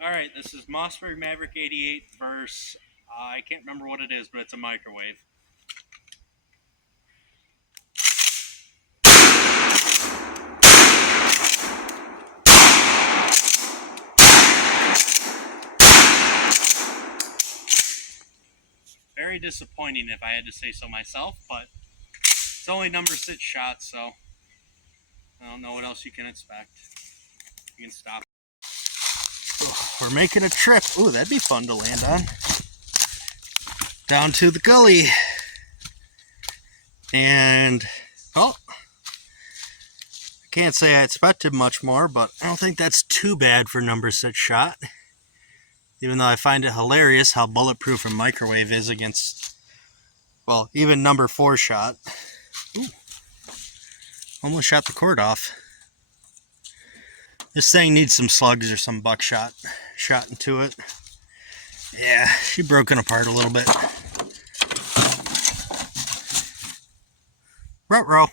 Alright, this is Mossberg Maverick 88 verse, I can't remember what it is, but it's a microwave. Very disappointing if I had to say so myself, but it's only number 6 shots, so I don't know what else you can expect. You can stop. We're making a trip. Ooh, that'd be fun to land on. Down to the gully. And, oh, I can't say I expected much more, but I don't think that's too bad for number 6 shot. Even though I find it hilarious how bulletproof a microwave is against, well, even number 4 shot. Ooh, almost shot the cord off. This thing needs some slugs or some buckshot shot into it. Yeah, she broken apart a little bit. Ruh-roh.